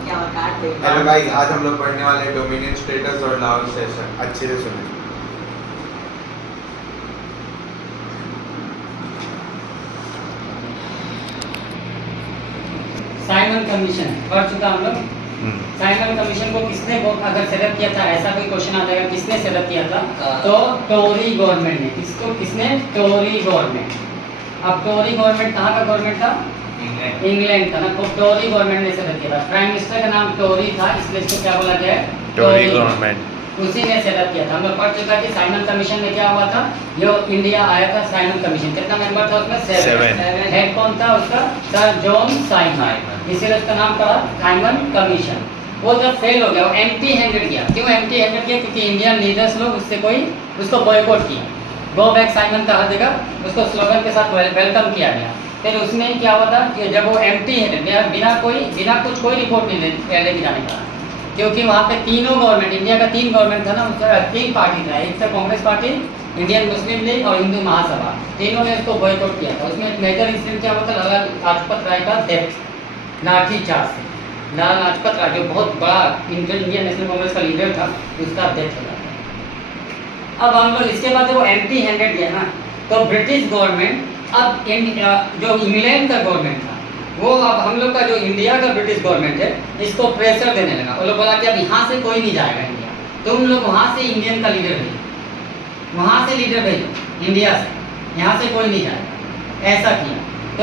Hello guys, आज हम लोग पढ़ने वाले हैं डोमिनियन स्टेटस और लाहौर सेशन। अच्छे से सुनें। साइमन कमीशन पढ़ चुका हम लोग। साइमन कमीशन को किसने अगर सेटअप किया था, ऐसा कोई क्वेश्चन आ जाएगा किसने सेटअप किया था, तो टोरी गवर्नमेंट ने। किसने? टोरी गवर्नमेंट। अब टोरी गवर्नमेंट कहाँ का गवर्नमेंट था? इंग्लैंड का ना। तो टोरी गवर्नमेंट ने सेटअप किया था। प्राइम मिनिस्टर का नाम टोरी था, इसलिए इसको क्या बोला गया है? टोरी गवर्नमेंट। उसी ने सेटअप किया था। हम लोग पढ़ चुका कि साइमन कमीशन में क्या हुआ था, जो इंडिया आया था साइमन कमीशन। कितना मेंबर था उसमें? 7। हेड कौन था उसका? Sir John Simon. इसीलिए उसका नाम पड़ा साइमन कमीशन। वो जब फेल हो गया, वो एम्प्टी हैंडेड गया। क्यों एम्प्टी हैंडेड गया? क्योंकि इंडियन लीडर्स लोग उसको बॉयकॉट किया। गो बैक साइमन कहा देगा, उसको स्लोगन के साथ वेलकम किया गया। फिर उसमें क्या हुआ था कि जब वो एम्प्टी हैंडेड, बिना कुछ कोई रिपोर्ट नहीं लेके जाने का, क्योंकि वहाँ पे तीनों गवर्नमेंट, इंडिया का 3 गवर्नमेंट था ना, उसका 3 पार्टी था। एक था Congress party, Indian Muslim league और हिंदू महासभा। तीनों ने उसको बॉयकॉट किया था। उसमें एक मेजर इंसिडेंट क्या हुआ था? लाला लाजपत राय का डेथ, लाठी चार्ज से। लाला लाजपत राय जो बहुत बड़ा इंडियन नेशनल कांग्रेस का लीडर था, उसका डेथ हो गया। अब हम लोग इसके बाद वो एम्प्टी हैंडेड गया ना, तो ब्रिटिश गवर्नमेंट अब जो इंग्लैंड का गवर्नमेंट था, वो अब हम लोग का जो इंडिया का ब्रिटिश गवर्नमेंट है, इसको प्रेशर देने लगा। वो लोग बोला कि अब यहाँ से कोई नहीं जाएगा इंडिया, तुम लोग वहाँ से इंडियन का लीडर भेजो, वहाँ से लीडर भेजो इंडिया से, यहाँ से कोई नहीं जाएगा। ऐसा किया तो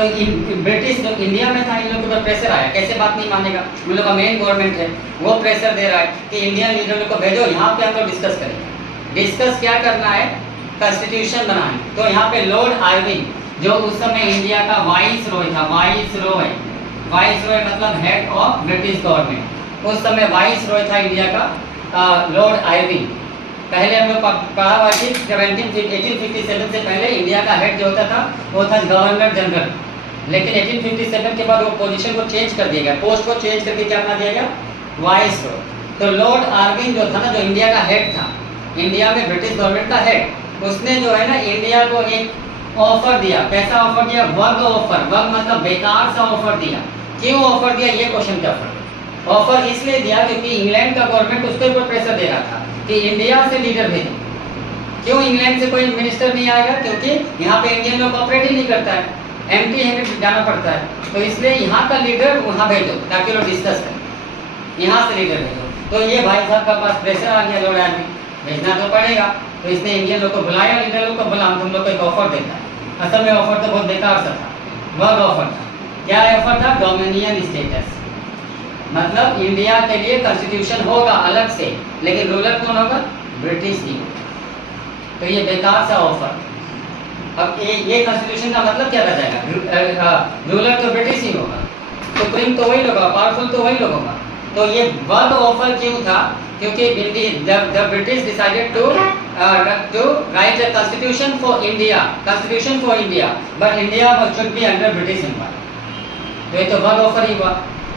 ब्रिटिश जो इंडिया में था, इन लोगों के ऊपर प्रेशर आया। कैसे बात नहीं मानेगा? उन लोग का मेन गवर्नमेंट है, वो प्रेशर दे रहा है कि इंडियन लीडर को भेजो, यहाँ पे हम लोग डिस्कस करेंगे। डिस्कस क्या करना है? कॉन्स्टिट्यूशन बनाना। तो यहाँ पे लॉर्ड आयरविन, जो उस समय इंडिया का वाइस रॉय था, वाइस रॉय मतलब हेड ऑफ ब्रिटिश गवर्नमेंट। उस समय वाइस रॉय था इंडिया का लॉर्ड आयरविन। पहले हम लोग पढ़ा हुआ कि 1857 से पहले इंडिया का हेड जो होता था वो था गवर्नर जनरल, लेकिन 1857 के बाद वो पोजीशन को चेंज कर दिया गया, पोस्ट को चेंज करके क्या बना दिया गया? वाइस रॉय। तो लॉर्ड आयरविन जो था ना, जो इंडिया का हेड था, इंडिया में ब्रिटिश गवर्नमेंट का हेड, उसने जो है ना इंडिया को एक ऑफर दिया। कैसा ऑफर दिया? वर्ग ऑफर। वर्ग मतलब बेकार सा ऑफर दिया। क्यों ऑफर दिया? ये क्वेश्चन का ऑफर इसलिए दिया क्योंकि इंग्लैंड का गवर्नमेंट उसके ऊपर प्रेशर दे रहा था कि इंडिया से लीडर भेजो। क्यों इंग्लैंड से कोई मिनिस्टर नहीं आएगा? क्योंकि यहाँ पे इंडियन लोग ऑपरेट ही नहीं करता है, एम्प्टी हैंडेड जाना पड़ता है। तो इसलिए यहाँ का लीडर वहाँ भेजो ताकि लोग डिस्कस करें, यहाँ से लीडर भेजो। तो ये भाई साहब का पास प्रेशर आ गया, लॉर्ड आयरविन भेजना तो पड़ेगा। तो इसने इंडियन लोग को बुलाया, लीडर लोग को बुला, हम तुम लोग को एक ऑफर देता है। असल में ऑफर तो बहुत बेकार सा था, वर्ग ऑफर था। क्या ऑफर था? डोमिनियन स्टेटस, मतलब इंडिया के लिए कॉन्स्टिट्यूशन होगा अलग से, लेकिन रूलर कौन होगा? ब्रिटिश ही। तो ये बेकार सा ऑफर। अब ये कॉन्स्टिट्यूशन का मतलब क्या रह जाएगा? रूलर तो ब्रिटिश ही होगा, सुप्रीम तो वही होगा, पावरफुल तो वही होगा। तो ये वर्ग ऑफर क्यों था? क्योंकि the British decided to write a constitution for India, but India should be under British empire. तो ये तो वर्ग ऑफर ही हुआ।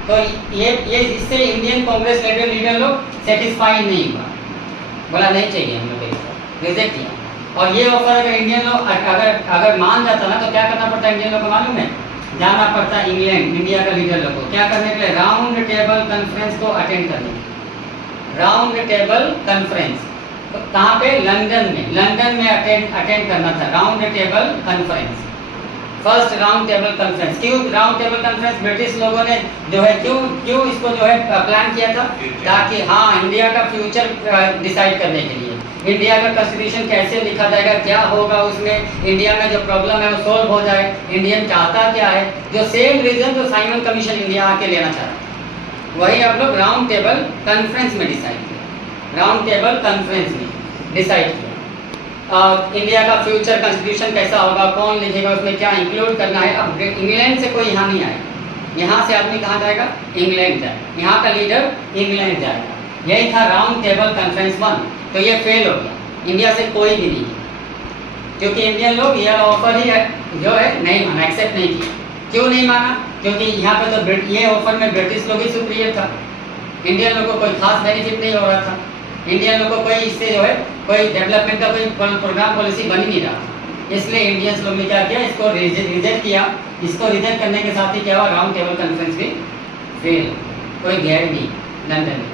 तो ये इससे इंडियन कांग्रेस लीडर लोग सेटिस्फाई नहीं हुआ, बोला नहीं चाहिए, हम लोग रिजेक्ट किया। और ये ऑफर अगर इंडियन लोग अगर मान जाता ना, तो क्या करना पड़ता इंडियन लोग को मालूम है? जाना पड़ता इंग्लैंड, इंडिया का लीडर लोग को क्या करने के लिए? राउंड टेबल कॉन्फ्रेंस को अटेंड करने। राउंड टेबल कॉन्फ्रेंस तो कहाँ पे? लंदन में अटेंड करना था round table conference, first round table conference. क्यों राउंड टेबल कॉन्फ्रेंस ब्रिटिश लोगों ने जो है क्यों इसको जो है प्लान किया था? ताकि हाँ, इंडिया का फ्यूचर डिसाइड करने के लिए, इंडिया का कॉन्स्टिट्यूशन कैसे लिखा जाएगा, क्या होगा उसमें, इंडिया में जो प्रॉब्लम है वो सॉल्व हो जाए, इंडियन चाहता क्या है, जो सेम रीजन जो साइमन कमीशन इंडिया आके लेना चाहता है, वही आप लोग राउंड टेबल कॉन्फ्रेंस में डिसाइड किया। राउंड टेबल कॉन्फ्रेंस में डिसाइड किया इंडिया का फ्यूचर कॉन्स्टिट्यूशन कैसा होगा, कौन लिखेगा, उसमें क्या इंक्लूड करना है। अब इंग्लैंड से कोई यहाँ नहीं आएगा, यहाँ से आदमी कहाँ जाएगा? इंग्लैंड जाएगा, यहाँ का लीडर इंग्लैंड जाएगा। यही था राउंड टेबल कॉन्फ्रेंस 1। तो ये फेल हो गया, इंडिया से कोई भी नहीं, क्योंकि इंडियन लोग ये ऑफर ही जो है नहीं माना, एक्सेप्ट नहीं किया। क्यों नहीं माना? क्योंकि यहाँ पे तो ये ऑफर में ब्रिटिश लोग ही सुप्रियर था, इंडियन लोग को कोई खास बेनिफिट नहीं हो रहा था, इंडियन लोग को कोई इससे जो है कोई डेवलपमेंट का कोई प्रोग्राम पॉलिसी बन ही नहीं रहा था। इसलिए इंडियंस लोग ने क्या किया? इसको रिजेक्ट किया। इसको रिजेक्ट करने के साथ ही क्या हुआ? राउंड टेबल कॉन्फ्रेंस भी फेल। कोई गैर नहीं, लंदन में।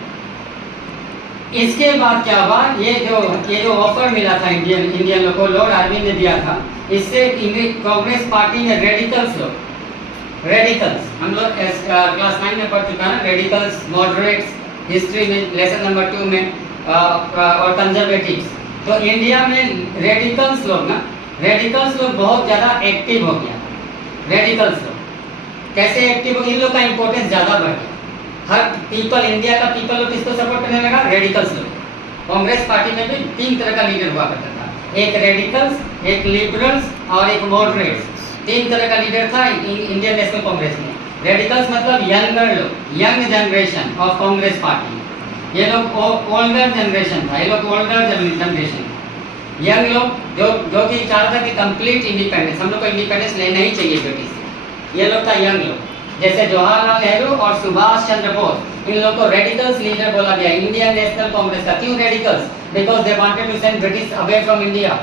इसके बाद क्या हुआ, ये जो ऑफर मिला था इंडियन लोग को, लॉर्ड आर्विन ने दिया था, इससे कांग्रेस पार्टी में रेडिकल्स हम लोग क्लास 9 में पढ़ चुका है, रेडिकल्स, मॉडरेट्स, हिस्ट्री में लेसन नंबर 2 में, और कंजर्वेटिव्स। तो इंडिया में रेडिकल्स लोग बहुत ज़्यादा एक्टिव हो गया। रेडिकल्स लोग कैसे एक्टिव हो गए, इन लोग का इंपॉर्टेंस ज़्यादा बढ़ गया। हर पीपल, इंडिया का पीपल लोग किसको सपोर्ट करने लगा, रेडिकल्स लोग। कांग्रेस पार्टी में भी 3 तरह का लीडर हुआ करता था, एक रेडिकल्स, एक लिबरल्स और एक मॉडरेट्स। 3 तरह का लीडर था इंडियन नेशनल कांग्रेस में। रेडिकल्स मतलब यंगर लोग, young generation of Congress party. ये लोग ओल्डर जनरेशन था, ये लोग ओल्डर जनरेशन, यंग लोग जो कि चाह था कि कंप्लीट इंडिपेंडेंस, हम लोग को इंडिपेंडेंस लेना ही चाहिए ब्रिटिश से। ये लोग था यंग लोग, जैसे जवाहरलाल नेहरू और सुभाष चंद्र बोस, इन लोग को रेडिकल्स लीडर बोला गया इंडियन नेशनल कांग्रेस का। क्यों radicals? Because they wanted to send British away from India.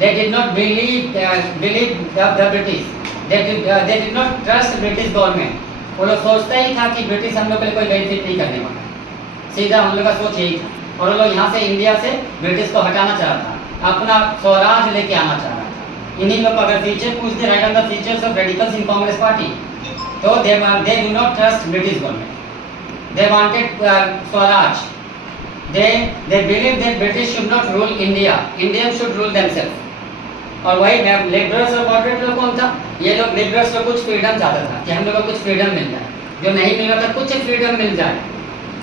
They did not believe the British. They did not trust British government. वो लोग सोचता ही था कि ब्रिटिश हम लोग के लिए कोई बेनिफिट नहीं करने वाला, सीधा हम लोग का सोच यही था। और वो लोग यहाँ से इंडिया से ब्रिटिश को हटाना चाह रहा था, अपना स्वराज लेके आना चाह रहा था। इन्हीं लोग को अगर फीचर पूछते, right on the features of radicals in Congress party, तो they do not trust British government. They wanted Swaraj. They believe that British should not rule India. Indians should rule themselves. और वही लिबरल्स और मॉडरेट लोग कौन था, ये लोग लिबरल्स को कुछ फ्रीडम चाहता था कि हम लोग को कुछ फ्रीडम मिल जाए, जो नहीं मिल रहा था कुछ फ्रीडम मिल जाए,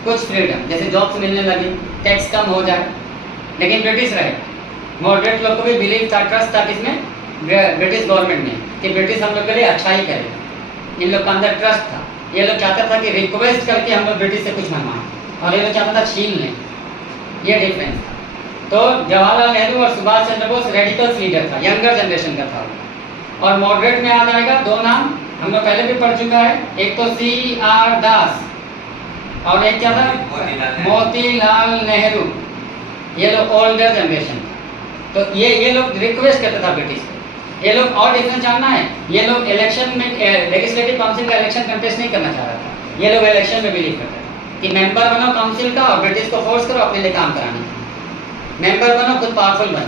कुछ फ्रीडम, जैसे जॉब्स मिलने लगी, टैक्स कम हो जाए, लेकिन ब्रिटिश रहे। मॉडरेट लोग को भी बिलीव था, ट्रस्ट था किसमें, ब्रिटिश गवर्नमेंट में, कि ब्रिटिश हम लोग के लिए अच्छा ही करेगा। इन लोग का अंदर ट्रस्ट था। ये लोग चाहता था कि रिक्वेस्ट करके हम लोग ब्रिटिश से कुछ मंगवाएं, और ये लोग चाहता था छीन लें। ये डिफरेंस था। तो जवाहरलाल नेहरू और सुभाष चंद्र बोस रेडिकल्स लीडर था, यंगर जनरेशन का था। और मॉडरेट में आ जाएगा 2 नाम, हम लोग पहले भी पढ़ चुका है, एक तो CR दास और एक क्या था, मोतीलाल नेहरू। ये लोग ओल्डर जनरेशन। तो ये लोग रिक्वेस्ट करता था ब्रिटिश को। ये लोग और डिफरेंस जानना है, ये लोग इलेक्शन में, लेजिस्लेटिव काउंसिल का इलेक्शन कंटेस्ट नहीं करना चाह रहा था। ये लोग इलेक्शन में बिलीव करते थे कि मेंबर बनो काउंसिल का और ब्रिटिश को फोर्स करो अपने लिए काम कराने। मेंबर बनो, खुद पावरफुल बनो।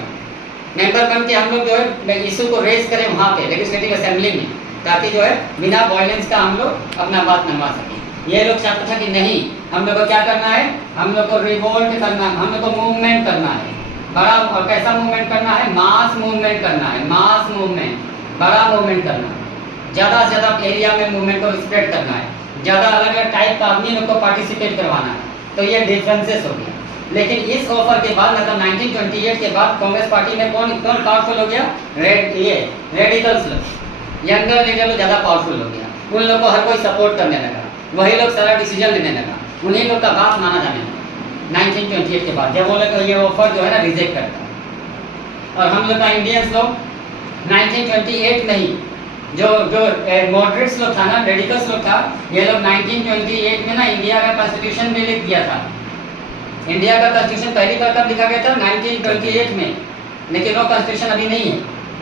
मेंबर बन के हम लोग जो है इशू को रेज करें वहाँ पे लेजिस्लेटिव असेंबली में, ताकि जो है बिना वायलेंस का हम लोग अपना बात मनवा सकें। ये लोग चाहते था कि नहीं, हम लोग को क्या करना है, हम लोग को रिवोल्ट करना है, हम लोग को मूवमेंट करना है बड़ा। और कैसा मूवमेंट करना है, मास मूवमेंट करना है, मास मूवमेंट, बड़ा मूवमेंट करना है, ज़्यादा से ज़्यादा एरिया में मूवमेंट को स्प्रेड करना है, ज़्यादा अलग अलग टाइप का आदमी लोग को पार्टिसिपेट करवाना है। तो ये डिफरेंसेस हो गया। लेकिन इस ऑफर के बाद, मतलब 1928 के बाद कांग्रेस पार्टी में कौन पावरफुल हो गया, रेडिकल्स लोग, यंगर लीडर लोग ज़्यादा पावरफुल हो गया। उन लोग को हर कोई सपोर्ट करने लगा, वही लोग सारा डिसीजन लेने लगा, उन्हीं लोग का बात माना जाने लगा 1928 के बाद, जब वो लोग ये ऑफर जो है ना रिजेक्ट करता। और हम लोग का इंडियंस लोग 1928 नहीं, जो मॉडरेट्स लोग था ना, रेडिकल्स लोग था, ये लोग 1928 में ना इंडिया का कॉन्स्टिट्यूशन भी लिख दिया था। इंडिया का कॉन्स्टिट्यूशन पहली बार कब लिखा गया था, 1928 में, लेकिन वो कॉन्स्टिट्यूशन अभी नहीं है।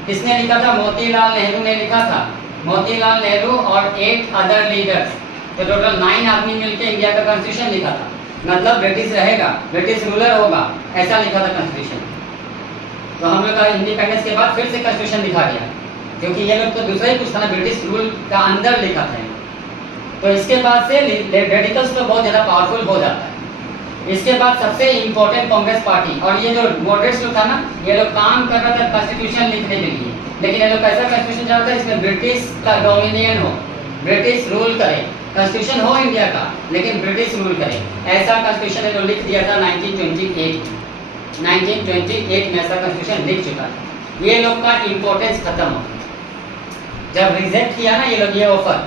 किसने लिखा था, मोतीलाल नेहरू ने लिखा था। मोतीलाल नेहरू और 8 अदर लीडर्स, तो टोटल 9 आदमी मिलकर इंडिया का कॉन्स्टिट्यूशन लिखा था। मतलब ब्रिटिश रहेगा, ब्रिटिश रूलर होगा, ऐसा लिखा था कॉन्स्टिट्यूशन। तो हम लोग का इंडिपेंडेंस के बाद फिर से कॉन्स्टिट्यूशन लिखा गया, क्योंकि ये लोग तो दूसरा ही कुछ था ना, ब्रिटिश रूल का अंदर लिखा था। तो इसके बाद से रेडिकल्स तो बहुत ज़्यादा पावरफुल हो जाता है। इसके बाद सबसे इम्पोर्टेंट कांग्रेस पार्टी, और ये जो मॉडरेट्स लोग था ना, ये लोग काम कर रहा था कॉन्स्टिट्यूशन लिखने के लिए, लेकिन ये लोग कैसा कॉन्स्टिट्यूशन चाहता है, इसमें ब्रिटिश का डोमिनियन हो, ब्रिटिश रूल करे, कॉन्स्टिट्यूशन हो इंडिया का लेकिन ब्रिटिश रूल करे। ऐसा कॉन्स्टिट्यूशन ये लोग लिख दिया था 1928 में ऐसा कॉन्स्टिट्यूशन लिख चुका था। ये लोग का इम्पोर्टेंस खत्म हो गया जब रिजेक्ट किया ना ये लोग ये ऑफर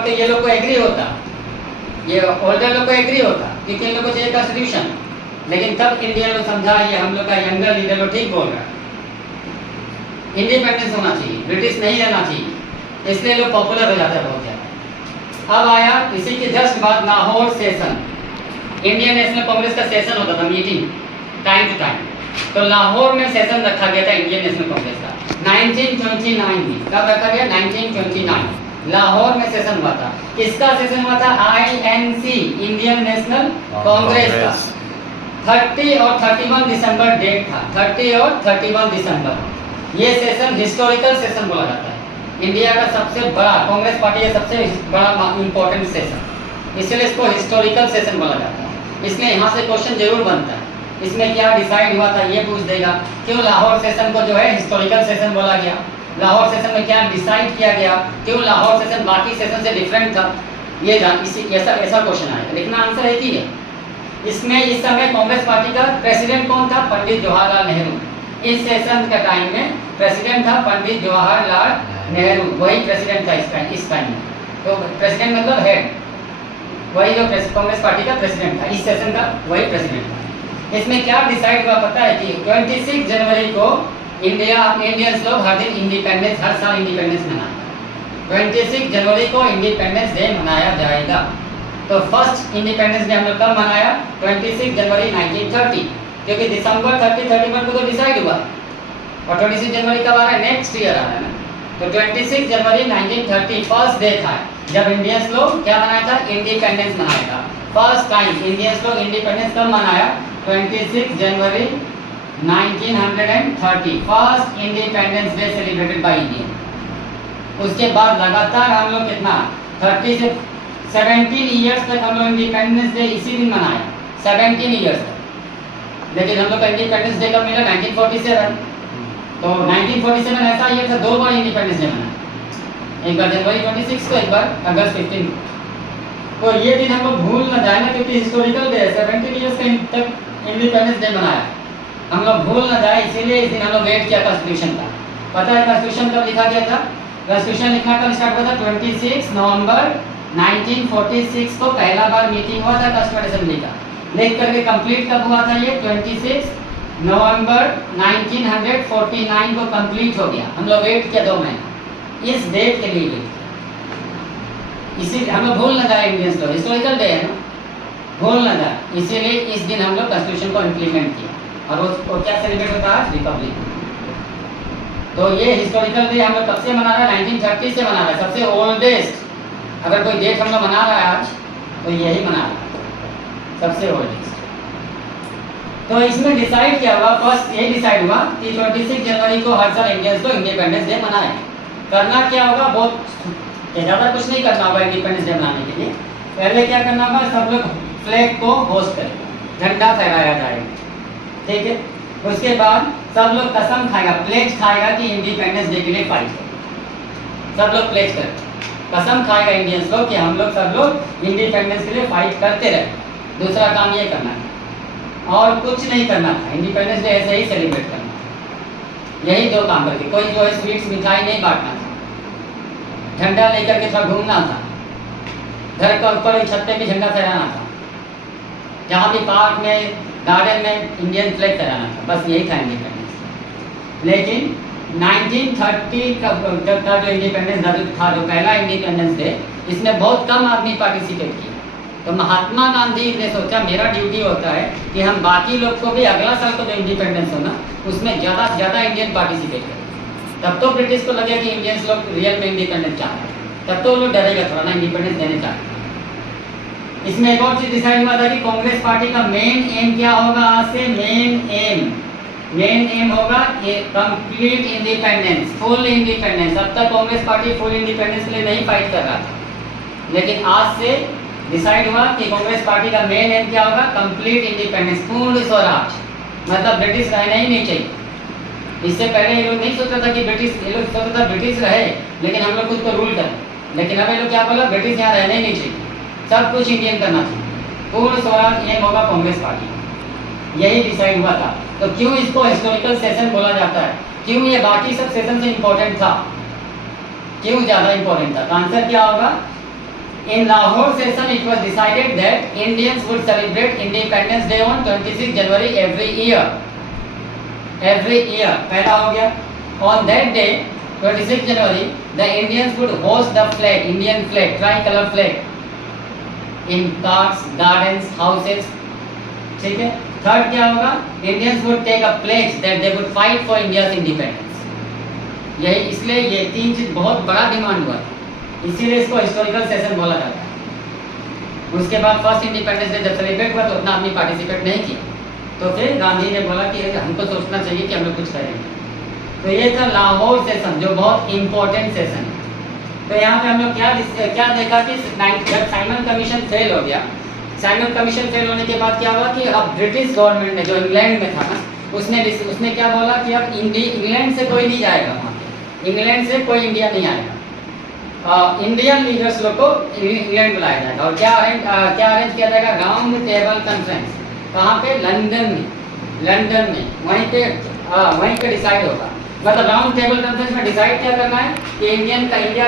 तो ये लोग को एग्री होता, ये ओल्डर लोग को एग्री होता, क्योंकि इन लोग को चाहिए कॉन्स्टिट्यूशन। लेकिन तब इंडियन लोग समझा ये हम लोग का यंगर लीडर लोग ठीक बोल रहा है, इंडिपेंडेंस होना चाहिए, ब्रिटिश नहीं रहना चाहिए, इसलिए लोग पॉपुलर हो जाता है बहुत ज़्यादा। अब आया इसी के जस्ट बाद Lahore session, Indian national Congress का सेशन होता था, मीटिंग टाइम टू टाइम। तो लाहौर में सेशन रखा गया था इंडियन नेशनल कांग्रेस का 1929 में। कब रखा गया, 1929 लाहौर में सेशन हुआ था। किसका सेशन हुआ था, INC इंडियन नेशनल कांग्रेस का 30 और 31 दिसंबर डेट था। 30 और 31 दिसंबर ये सेशन हिस्टोरिकल सेशन बोला जाता है। इंडिया का सबसे बड़ा कांग्रेस पार्टी का सबसे बड़ा इंपॉर्टेंट सेशन, इसलिए इसको हिस्टोरिकल सेशन बोला जाता है। इसलिए यहाँ से क्वेश्चन जरूर बनता है, इसमें क्या डिसाइड हुआ था ये पूछ देगा। क्यों लाहौर सेशन को जो है हिस्टोरिकल सेशन बोला गया, लाहौर सेशन में क्या डिसाइड किया गया, क्यों लाहौर सेशन बाकी सेशन से डिफरेंट था, ये ऐसा क्वेश्चन आएगा। लेकिन आंसर एक ही है। इसमें इस समय कांग्रेस पार्टी का प्रेसिडेंट कौन था? पंडित जवाहरलाल नेहरू। इस सेशन के टाइम में प्रेसिडेंट था पंडित जवाहरलाल नेहरू, वही प्रेसिडेंट था इस टाइम में। तो प्रेसिडेंट मतलब हेड, वही जो कांग्रेस पार्टी का प्रेसिडेंट था इस सेशन का, वही प्रेसिडेंट था। इसमें क्या डिसाइड हुआ पता है कि 26 जनवरी को इंडियंस लोग हर दिन इंडिपेंडेंस, हर साल इंडिपेंडेंस मनाएंगे। 26 जनवरी को इंडिपेंडेंस डे मनाया जाएगा। तो फर्स्ट इंडिपेंडेंस डे हम लोग कब मनाया? 26 जनवरी 1930, क्योंकि दिसंबर 31 को तो डिसाइड हुआ और 26 जनवरी कब आ रहा है? नेक्स्ट ईयर आ रहा है ना। तो 26 जनवरी 1930 फर्स्ट डे था जब इंडियंस लोग क्या मनाया था? इंडिपेंडेंस मनाया था। फर्स्ट टाइम इंडियंस लोग इंडिपेंडेंस कब मनाया? 26 जनवरी 1930 first independence day celebrated by India. उसके बाद लगातार हम लोग कितना 30 से 17 ईयर्स तक हम लोग इंडिपेंडेंस डे इसी दिन मनाए, 17 ईयर्स तक। लेकिन हम लोग का इंडिपेंडेंस डे कब मिला? 1947। तो 1947 ऐसा ईयर था, दो बार इंडिपेंडेंस डे मनाया, एक बार जनवरी 26 को, एक बार अगस्त 15 को। तो ये दिन हम लोग भूल ना जाए ना, क्योंकि हिस्टोरिकल डे है, 17 ईयर्स तक इंडिपेंडेंस डे मनाया, हम लोग भूल ना जाए, इसीलिए इस दिन हम लोग वेट किया कॉन्स्टिट्यूशन का। पता है कॉन्स्टिट्यूशन कब लिखा गया था? कॉन्स्टिट्यूशन लिखना कब स्टार्ट हुआ था? 26 नवंबर 1946 को पहला बार मीटिंग हुआ था कॉन्स्टिट्यूंट असेंबली का। लिख करके कंप्लीट कब हुआ था? ये 26 नवंबर 1949 को कंप्लीट हो गया। हम लोग वेट किया 2 महीना इस डेट के लिए वेट किया, इसी हम लोग भूल ना जाए, इंडियंस लोग हिस्टोरिकल डे है ना, भूल ना जाए, इसीलिए इस दिन हम लोग कॉन्स्टिट्यूशन को इम्प्लीमेंट किया। और वो क्या सेलिब्रेट होता है? रिपब्लिक। तो ये हिस्टोरिकल डे हम लोग कब से मना रहे हैं? 1930 से मना रहे हैं। सबसे ओल्डेस्ट अगर कोई डेट हम लोग मना रहा है आज, तो यही मना रहा है, सबसे ओल्डेस्ट। तो इसमें डिसाइड क्या हुआ? फर्स्ट यही डिसाइड हुआ कि 26 जनवरी को हर साल इंडियंस को इंडिपेंडेंस डे मनाए। करना क्या होगा? बहुत ज़्यादा कुछ नहीं करना होगा इंडिपेंडेंस डे मनाने के लिए। पहले क्या करना होगा? सब लोग फ्लैग को होस्ट करें, झंडा फहराया जाएगा, ठीक है। उसके बाद सब लोग कसम खाएगा, प्लेज खाएगा कि इंडिपेंडेंस डे के लिए फाइट करें। सब लोग प्लेज करें, कसम खाएगा इंडियंस लोग कि हम लोग सब लोग इंडिपेंडेंस के लिए फाइट करते रहे। दूसरा काम ये करना है और कुछ नहीं करना था, इंडिपेंडेंस डे ऐसे ही सेलिब्रेट करना था। यही 2 काम करके, कोई जो है स्वीट्स मिठाई नहीं बांटना था, झंडा लेकर के थोड़ा घूमना था, घर का ऊपर छत पे भी झंडा फहराना था, जहाँ भी पार्क में गार्डन में इंडियन फ्लैग फहराना था, बस यही था इंडिपेंडेंस। लेकिन 1930 का जो इंडिपेंडेंस था, जो पहला इंडिपेंडेंस डे, इसमें बहुत कम आदमी पार्टिसिपेट किया। तो महात्मा गांधी ने सोचा मेरा ड्यूटी होता है कि हम बाकी लोग को भी अगला साल को जो इंडिपेंडेंस होना उसमें ज़्यादा से ज़्यादा इंडियन पार्टिसिपेट करें। तब तो ब्रिटिश को लगे कि इंडियंस लोग रियल में इंडिपेंडेंस चाहते हैं, तब तो वो लोग डरेगा थोड़ा ना, इंडिपेंडेंस देने चाहते हैं। इसमें एक और चीज़ डिसाइड हुआ था कि कांग्रेस पार्टी का मेन एम क्या होगा? आज से मेन एम होगा कंप्लीट इंडिपेंडेंस, फुल इंडिपेंडेंस। अब तक कांग्रेस पार्टी फुल इंडिपेंडेंस के लिए नहीं फाइट कर रहा था, लेकिन आज से डिसाइड हुआ कि कांग्रेस पार्टी का मेन एम क्या होगा? कंप्लीट इंडिपेंडेंस, पूर्ण स्वराज, मतलब ब्रिटिश रहना ही नहीं चाहिए। इससे पहले ये लोग नहीं सोचता था कि ये लोग सोचता था ब्रिटिश रहे लेकिन हम लोग खुद को रूल करें, लेकिन अब ये लोग क्या बोला? ब्रिटिश यहाँ रहना ही नहीं चाहिए, सब कुछ इंडियन करना चाहिए, पूर्ण स्वराज एम होगा कांग्रेस पार्टी। यही डिसाइड हुआ था। तो क्यों इसको हिस्टोरिकल सेशन बोला जाता है? क्यों ये बाकी सब सेशन से इम्पोर्टेंट था? क्यों ज़्यादा इम्पोर्टेंट था? तो आंसर क्या होगा? In Lahore session, it was decided that Indians would celebrate Independence Day on 26 January every year. Every year, पहला हो गया। On that day, 26 January, the Indians would host the flag, Indian flag, tricolor flag, in parks, gardens, houses. ठीक है। Third क्या होगा? Indians would take a pledge that they would fight for India's independence. यही इसलिए ये 3 चीज बहुत बड़ा डिमांड हुआ था, इसीलिए इसको हिस्टोरिकल सेशन बोला जाता है। उसके बाद फर्स्ट इंडिपेंडेंस डे जब सेलिब्रेट हुआ तो उतना आदमी पार्टिसिपेट नहीं किया। तो फिर गांधी ने बोला कि हमको सोचना चाहिए कि हम लोग कुछ करेंगे। तो ये था लाहौर सेशन, जो बहुत इंपॉर्टेंट सेशन है। तो यहाँ पे हम लोग क्या देखा कि जब साइमन कमीशन फेल हो गया, साइमन कमीशन फेल होने के बाद क्या हुआ कि अब ब्रिटिश गवर्नमेंट ने, जो इंग्लैंड में था ना, उसने क्या बोला कि अब इंग्लैंड से कोई नहीं जाएगा वहाँ पे, इंग्लैंड से कोई इंडिया नहीं आएगा, इंडियन लीडर्स लोग को इंग्लैंड बुलाया जाएगा। और क्या अरेंज किया जाएगा? Round table conference. कहाँ पे? लंदन में वहीं पे डिसाइड होगा। मतलब राउंड टेबल कॉन्फ्रेंस में डिसाइड क्या करना है कि इंडिया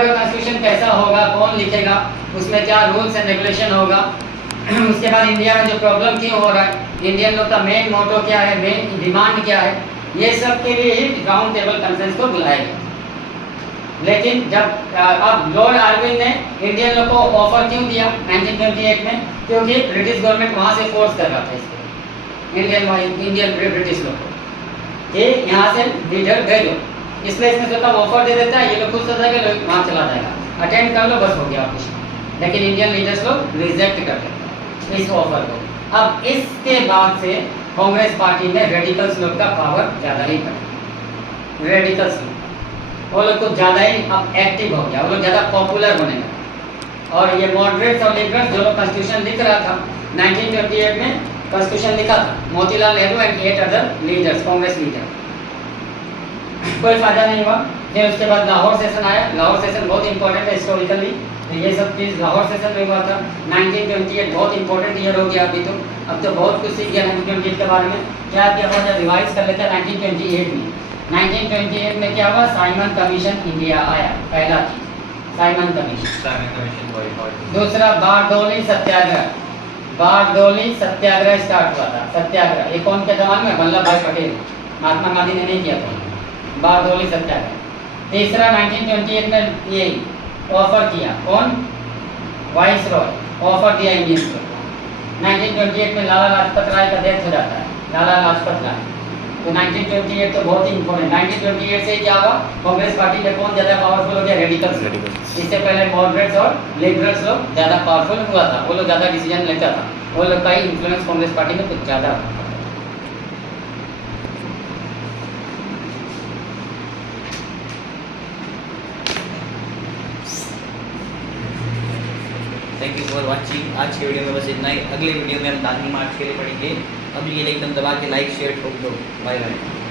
का कॉन्स्टिट्यूशन कैसा होगा, कौन लिखेगा, उसमें क्या रूल्स एंड रेगुलेशन होगा। उसके बाद इंडिया में जो प्रॉब्लम क्यों हो रहा है, इंडियन लोग का मेन मोटो क्या है, मेन डिमांड क्या है, ये सब के लिए ही राउंड टेबल कॉन्फ्रेंस को बुलाया गया। लेकिन जब अब लॉर्ड आर्विन ने इंडियन लोग को ऑफर क्यों दिया 1928 में? क्योंकि ब्रिटिश गवर्नमेंट वहाँ से फोर्स कर रहा था इसको, इंडियन ब्रिटिश लोग को कि यहाँ से लीडर भेजो। इसलिए इसने सोचा ऑफर दे देता है, ये लोग खुद सोचा कि लोग वहाँ चला जाएगा, अटेंड कर लो, बस हो गया कुछ। लेकिन इंडियन लीडर्स लोग रिजेक्ट कर देते हैं इस ऑफर को। अब इसके बाद से कांग्रेस पार्टी में रेडिकल्स लोग का पावर ज़्यादा ही बढ़ा। रेडिकल्स लोग वो लोग कुछ ज़्यादा ही अब एक्टिव हो गया, वो लोग ज़्यादा पॉपुलर होने लगे। और ये मॉडरेट्स और लिबरल्स, जो लोग कॉन्स्टिट्यूशन लिख रहा था 1928 में, कॉन्स्टिट्यूशन लिखा था Motilal Nehru and 8 other leaders, Congress leader, कोई फायदा नहीं हुआ। फिर उसके बाद लाहौर सेशन आया। लाहौर सेशन बहुत इंपॉर्टेंट है हिस्टोरिकली, तो ये सब चीज़ लाहौर सेशन में हुआ था। 1928 बहुत इंपॉर्टेंट ईयर हो गया अभी तो, अब तो बहुत कुछ सीख गया 1928 के बारे में। क्या किया हुआ, जब रिवाइज कर लेते हैं 1928 में। 1928 में क्या हुआ? साइमन कमीशन इंडिया आया, पहला चीज साइमन कमीशन। दूसरा बारडोली सत्याग्रह, बारडोली सत्याग्रह स्टार्ट हुआ था। सत्याग्रह ये कौन के जमाने में? वल्लभ भाई पटेल, महात्मा गांधी ने नहीं किया था बारडोली सत्याग्रह। तीसरा 1928 में ये ऑफर किया, कौन? वाइस रॉय ऑफर दिया इंडियंस को। 1928 में लाला लाजपत राय का डेथ हो जाता है, लाला लाजपत राय। तो 1928 तो बहुत ही इंपॉर्टेंट। 1928 से क्या हुआ? कांग्रेस पार्टी में कौन ज़्यादा पावरफुल हो गया? रेडिकल्स। इससे पहले मॉडरेट्स और लिबरल्स लोग ज़्यादा पावरफुल हुआ था, वो लोग ज़्यादा डिसीजन लेता था, वो लोग का ही इन्फ्लुएंस कांग्रेस पार्टी में कुछ ज़्यादा। Thank you for watching. आज के वीडियो में बस इतना ही। अगले वीडियो में हम दांडी मार्च के लिए पढ़ेंगे। अभी ये एकदम दबा के लाइक शेयर ठोक दो। Bye bye.